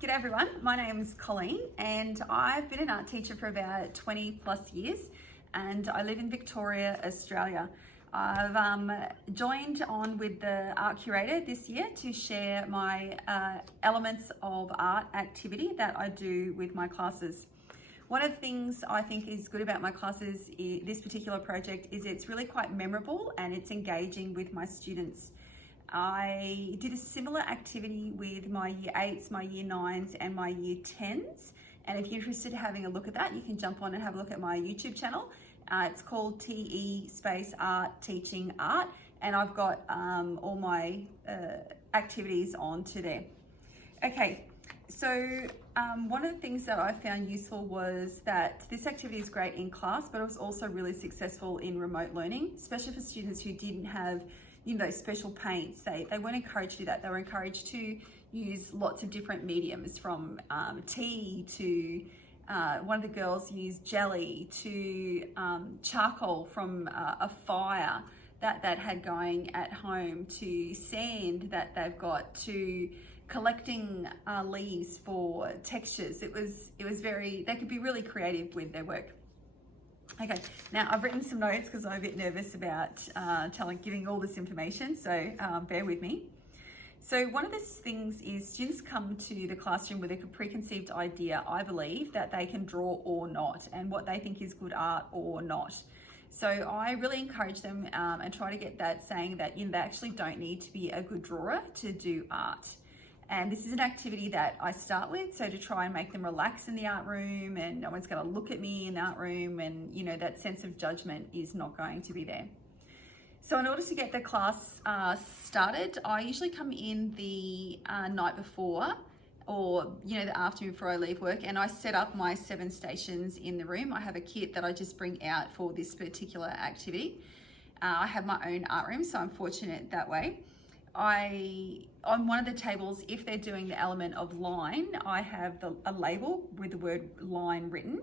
G'day everyone, my name's Colleen and I've been an art teacher for about 20 plus years and I live in Victoria, Australia. I've joined on with the art curator this year to share my elements of art activity that I do with my classes. One of the things I think is good about my classes, this particular project, is it's really quite memorable and it's engaging with my students. I did a similar activity with my year 8s, my year 9s and my year 10s. And if you're interested in having a look at that, you can jump on and have a look at my YouTube channel. It's called TE Space Art Teaching Art. And I've got all my activities onto there. Okay, so one of the things that I found useful was that this activity is great in class, but it was also really successful in remote learning, especially for students who didn't have those special paints. They weren't encouraged to do that. They were encouraged to use lots of different mediums, from tea to one of the girls used jelly to charcoal from a fire that had going at home, to sand that they've got, to collecting leaves for textures. It was very, they could be really creative with their work. Okay, now I've written some notes because I'm a bit nervous about giving all this information, so bear with me. So one of the things is students come to the classroom with a preconceived idea, I believe, that they can draw or not, and what they think is good art or not. So I really encourage them and try to get that saying that they actually don't need to be a good drawer to do art. And this is an activity that I start with, so to try and make them relax in the art room, and no one's going to look at me in the art room, and that sense of judgment is not going to be there. So in order to get the class started, I usually come in the night before, or the afternoon before I leave work, and I set up my 7 stations in the room. I have a kit that I just bring out for this particular activity. I have my own art room, so I'm fortunate that way. On one of the tables, if they're doing the element of line, I have a label with the word line written.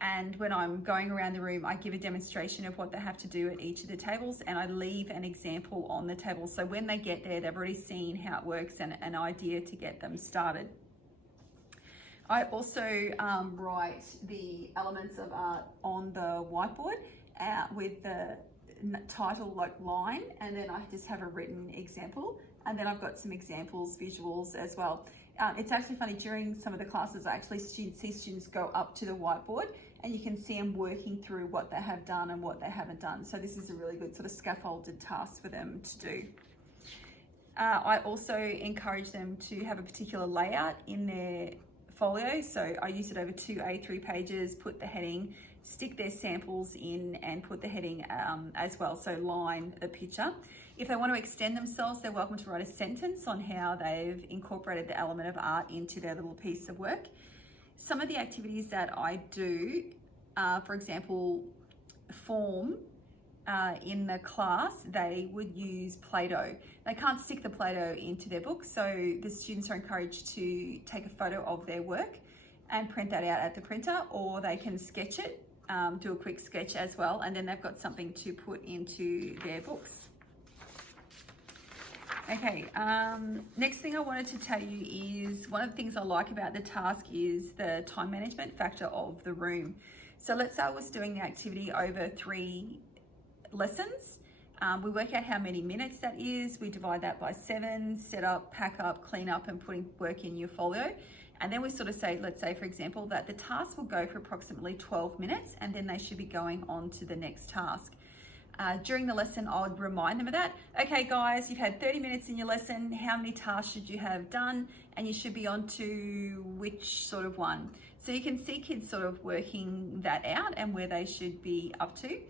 And when I'm going around the room, I give a demonstration of what they have to do at each of the tables, and I leave an example on the table. So when they get there, they've already seen how it works and an idea to get them started. I also write the elements of art on the whiteboard with the title like line, and then I just have a written example, and then I've got some examples, visuals as well. It's actually funny, during some of the classes I actually see students go up to the whiteboard and you can see them working through what they have done and what they haven't done. So this is a really good sort of scaffolded task for them to do. I also encourage them to have a particular layout in their folio. So I use it over 2 A3 pages, put the heading, stick their samples in and put the heading as well, so line the picture. If they want to extend themselves, they're welcome to write a sentence on how they've incorporated the element of art into their little piece of work. Some of the activities that I do, for example, form in the class, they would use Play-Doh. They can't stick the Play-Doh into their book, so the students are encouraged to take a photo of their work and print that out at the printer, or they can sketch it, do a quick sketch as well, and then they've got something to put into their books. Okay, next thing I wanted to tell you is one of the things I like about the task is the time management factor of the room. So let's say I was doing the activity over 3 lessons. We work out how many minutes that is. We divide that by 7, set up, pack up, clean up, and putting work in your folio. And then we sort of say, let's say for example, that the task will go for approximately 12 minutes and then they should be going on to the next task. During the lesson, I would remind them of that. Okay guys, you've had 30 minutes in your lesson. How many tasks should you have done? And you should be on to which sort of one. So you can see kids sort of working that out and where they should be up to.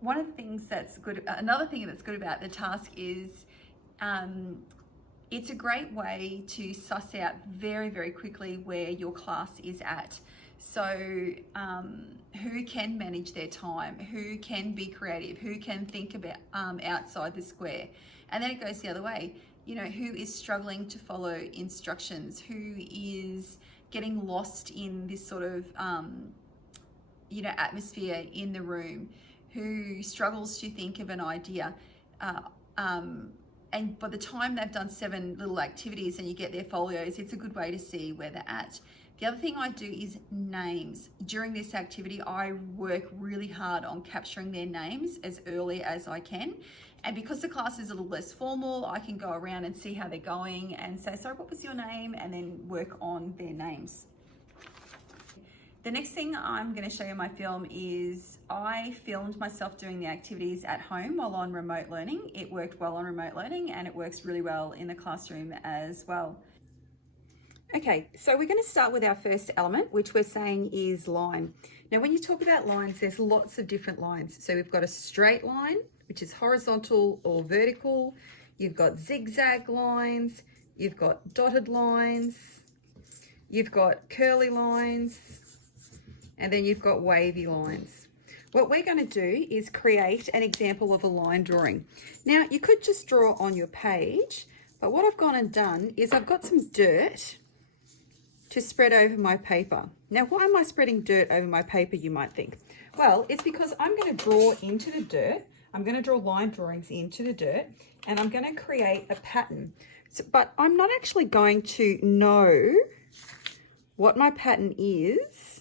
One of the things that's good, another thing that's good about the task is it's a great way to suss out very, very quickly where your class is at. So who can manage their time, who can be creative, who can think about outside the square. And then it goes the other way, who is struggling to follow instructions, who is getting lost in this sort of atmosphere in the room, who struggles to think of an idea. And by the time they've done 7 little activities and you get their folios, it's a good way to see where they're at. The other thing I do is names. During this activity, I work really hard on capturing their names as early as I can. And because the class is a little less formal, I can go around and see how they're going and say, sorry, what was your name? And then work on their names. The next thing I'm going to show you in my film is I filmed myself doing the activities at home while on remote learning. It worked well on remote learning and it works really well in the classroom as well. Okay, so we're going to start with our first element, which we're saying is line. Now, when you talk about lines, there's lots of different lines. So we've got a straight line, which is horizontal or vertical. You've got zigzag lines. You've got dotted lines. You've got curly lines. And then you've got wavy lines. What we're going to do is create an example of a line drawing. Now, you could just draw on your page, but what I've gone and done is I've got some dirt to spread over my paper. Now, why am I spreading dirt over my paper, you might think? Well, it's because I'm going to draw into the dirt. I'm going to draw line drawings into the dirt, and I'm going to create a pattern. So, but I'm not actually going to know what my pattern is,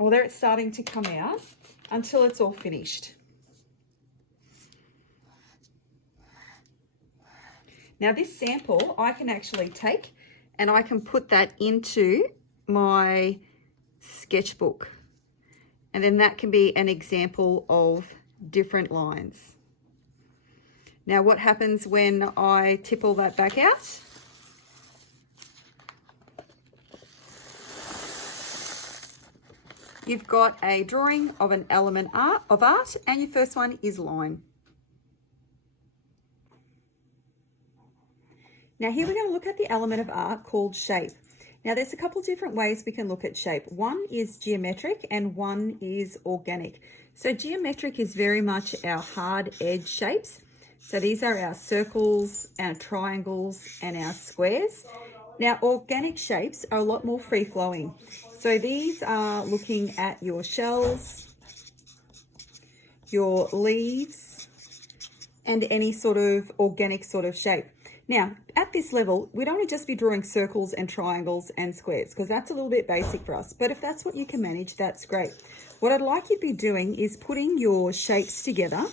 although it's starting to come out, until it's all finished. Now this sample I can actually take and I can put that into my sketchbook. And then that can be an example of different lines. Now what happens when I tip all that back out? You've got a drawing of an element of art, and your first one is line. Now here we're going to look at the element of art called shape. Now there's a couple of different ways we can look at shape. One is geometric and one is organic. So geometric is very much our hard edge shapes. So these are our circles, our triangles, and our squares. Now organic shapes are a lot more free-flowing. So these are looking at your shells, your leaves, and any sort of organic sort of shape. Now, at this level, we'd only just be drawing circles and triangles and squares because that's a little bit basic for us. But if that's what you can manage, that's great. What I'd like you to be doing is putting your shapes together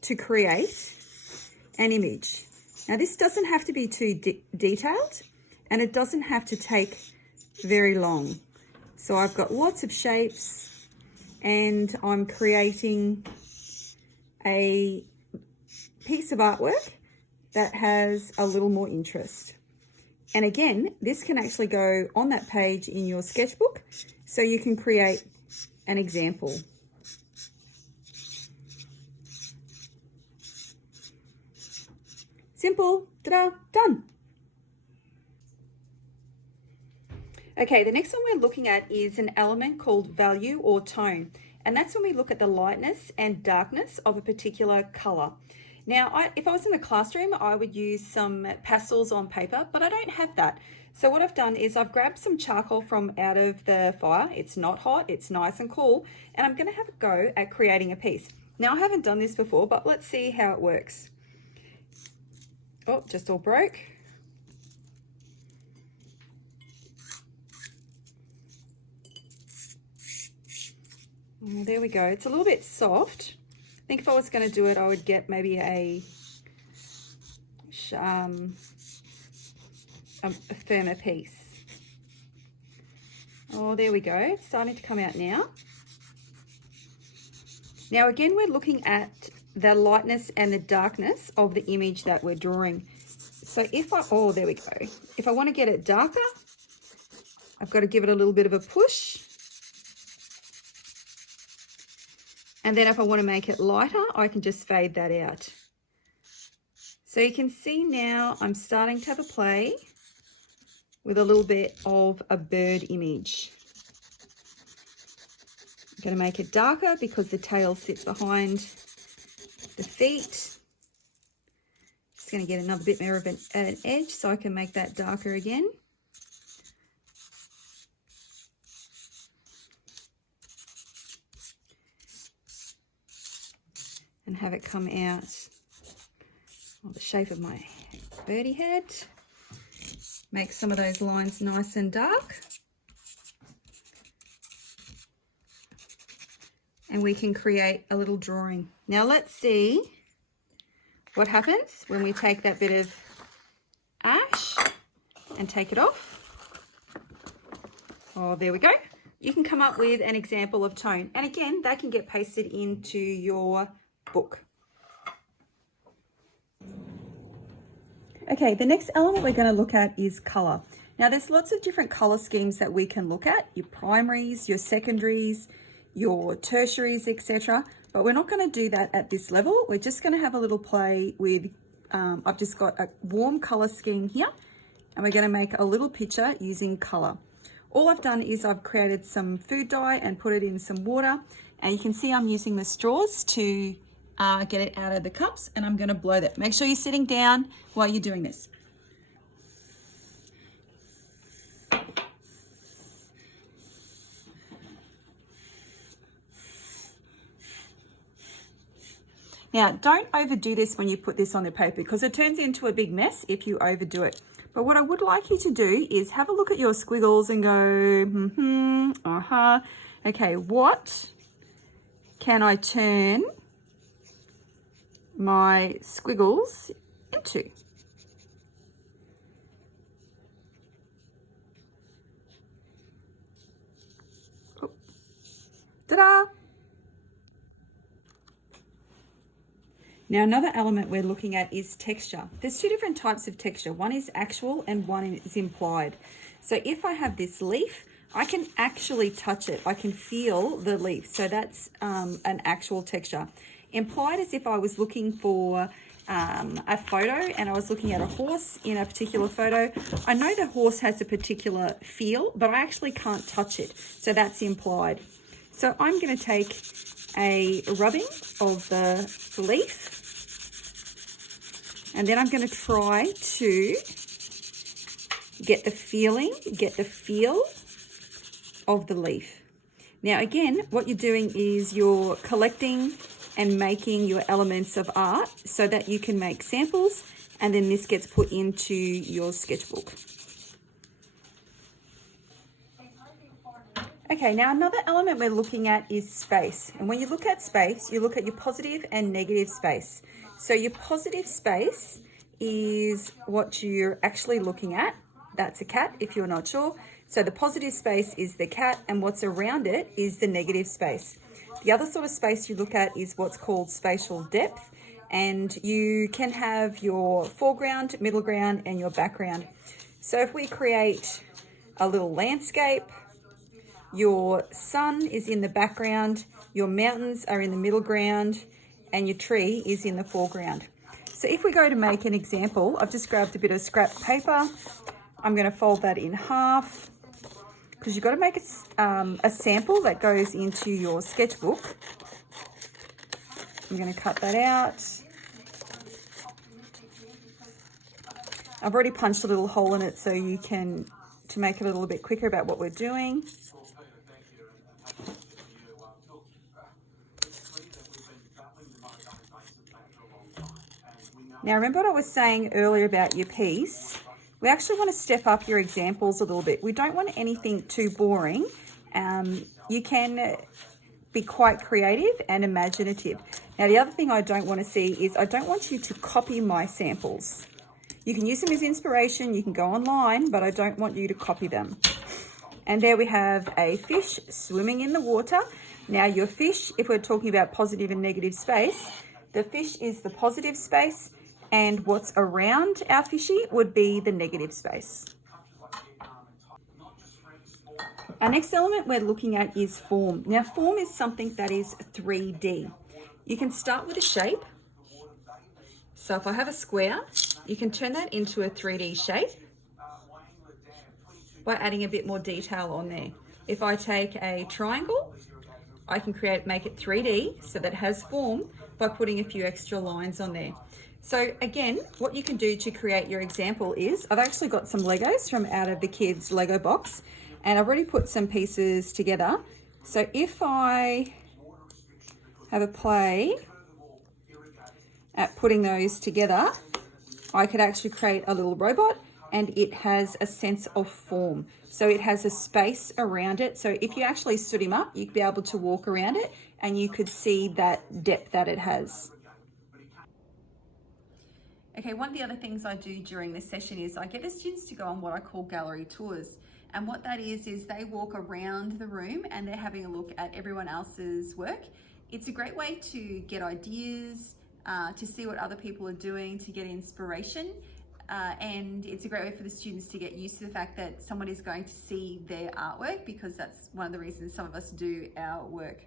to create an image. Now, this doesn't have to be too detailed, and it doesn't have to take very long. So I've got lots of shapes and I'm creating a piece of artwork that has a little more interest. And again, this can actually go on that page in your sketchbook so you can create an example. Simple, ta-da, done. Okay, the next one we're looking at is an element called value or tone. And that's when we look at the lightness and darkness of a particular color. Now, if I was in the classroom, I would use some pastels on paper, but I don't have that. So what I've done is I've grabbed some charcoal from out of the fire. It's not hot, it's nice and cool, and I'm gonna have a go at creating a piece. Now, I haven't done this before, but let's see how it works. Oh, just all broke. Oh, there we go. It's a little bit soft. I think if I was going to do it, I would get maybe a firmer piece. Oh, there we go. It's starting to come out now. Now, again, we're looking at the lightness and the darkness of the image that we're drawing. So if oh, there we go. If I want to get it darker, I've got to give it a little bit of a push. And then if I want to make it lighter, I can just fade that out. So you can see now I'm starting to have a play with a little bit of a bird image. I'm going to make it darker because the tail sits behind the feet. Just going to get another bit more of an edge so I can make that darker again. And have it come out the shape of my birdie head. Make some of those lines nice and dark. And we can create a little drawing. Now let's see what happens when we take that bit of ash and take it off. Oh, there we go. You can come up with an example of tone. And again, that can get pasted into your book. Okay, the next element we're going to look at is colour. Now, there's lots of different colour schemes that we can look at. Your primaries, your secondaries, your tertiaries, etc. But we're not going to do that at this level. We're just going to have a little play with, I've just got a warm colour scheme here. And we're going to make a little picture using colour. All I've done is I've created some food dye and put it in some water. And you can see I'm using the straws to get it out of the cups, and I'm going to blow that. Make sure you're sitting down while you're doing this. Now, don't overdo this when you put this on the paper because it turns into a big mess if you overdo it. But what I would like you to do is have a look at your squiggles and go, okay, what can I turn my squiggles into? Oh. Ta-da! Now, another element we're looking at is texture. There's two different types of texture. One is actual and one is implied. So if I have this leaf, I can actually touch it. I can feel the leaf. So that's an actual texture. Implied is if I was looking for a photo and I was looking at a horse in a particular photo. I know the horse has a particular feel, but I actually can't touch it. So that's implied. So I'm going to take a rubbing of the leaf, and then I'm going to try to get the feel of the leaf. Now again, what you're doing is you're collecting and making your elements of art so that you can make samples, and then this gets put into your sketchbook. Okay, now another element we're looking at is space. And when you look at space, you look at your positive and negative space. So your positive space is what you're actually looking at. That's a cat, if you're not sure. So the positive space is the cat, and what's around it is the negative space. The other sort of space you look at is what's called spatial depth. And you can have your foreground, middle ground, and your background. So if we create a little landscape, your sun is in the background, your mountains are in the middle ground, and your tree is in the foreground. So if we go to make an example, I've just grabbed a bit of scrap paper. I'm going to fold that in half because you've got to make a sample that goes into your sketchbook. I'm going to cut that out. I've already punched a little hole in it so you can, to make it a little bit quicker about what we're doing. Now, remember what I was saying earlier about your piece? We actually want to step up your examples a little bit. We don't want anything too boring. You can be quite creative and imaginative. Now, the other thing I don't want to see is I don't want you to copy my samples. You can use them as inspiration. You can go online, but I don't want you to copy them. And there we have a fish swimming in the water. Now, your fish, if we're talking about positive and negative space, the fish is the positive space, and what's around our fishy would be the negative space. Our next element we're looking at is form. Now, form is something that is 3D. You can start with a shape. So if I have a square, you can turn that into a 3D shape by adding a bit more detail on there. If I take a triangle, I can make it 3D so that it has form by putting a few extra lines on there. So again, what you can do to create your example is, I've actually got some Legos from out of the kids' Lego box, and I've already put some pieces together. So if I have a play at putting those together, I could actually create a little robot, and it has a sense of form. So it has a space around it. So if you actually stood him up, you'd be able to walk around it and you could see that depth that it has. Okay, one of the other things I do during this session is I get the students to go on what I call gallery tours. And what that is they walk around the room and they're having a look at everyone else's work. It's a great way to get ideas, to see what other people are doing, to get inspiration. And it's a great way for the students to get used to the fact that someone is going to see their artwork, because that's one of the reasons some of us do our work.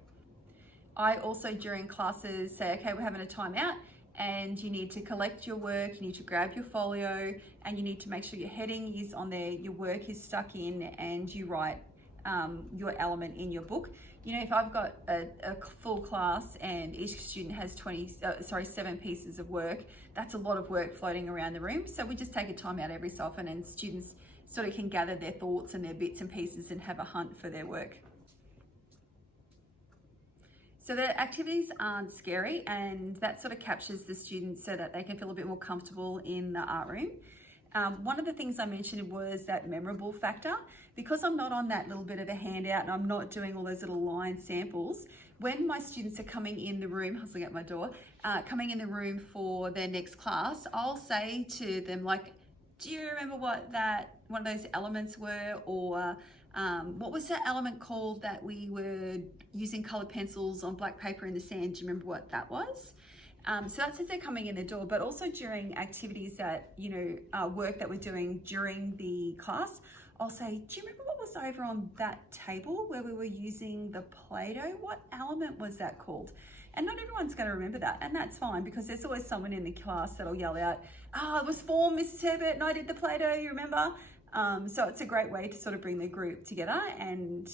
I also during classes say, okay, we're having a timeout and you need to collect your work, you need to grab your folio, and you need to make sure your heading is on there, your work is stuck in, and you write your element in your book. You know, if I've got a full class and each student has 7 pieces of work, that's a lot of work floating around the room. So we just take a time out every so often and students sort of can gather their thoughts and their bits and pieces and have a hunt for their work. So the activities aren't scary, and that sort of captures the students so that they can feel a bit more comfortable in the art room. One of the things I mentioned was that memorable factor. Because I'm not on that little bit of a handout and I'm not doing all those little line samples, when my students are coming in the room, hustling at my door, coming in the room for their next class, I'll say to them, like, do you remember what one of those elements were? Or what was that element called that we were using colored pencils on black paper in the sand? Do you remember what that was? So that's as they're coming in the door, but also during activities that, work that we're doing during the class, I'll say, do you remember what was over on that table where we were using the Play-Doh? What element was that called? And not everyone's going to remember that, and that's fine, because there's always someone in the class that'll yell out, it was form, Mrs. Herbert, and I did the Play-Doh, you remember? So it's a great way to sort of bring the group together and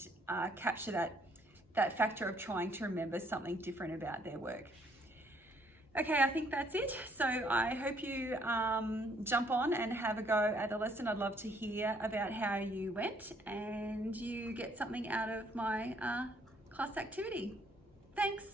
capture that factor of trying to remember something different about their work. Okay, I think that's it. So I hope you jump on and have a go at the lesson. I'd love to hear about how you went and you get something out of my class activity. Thanks.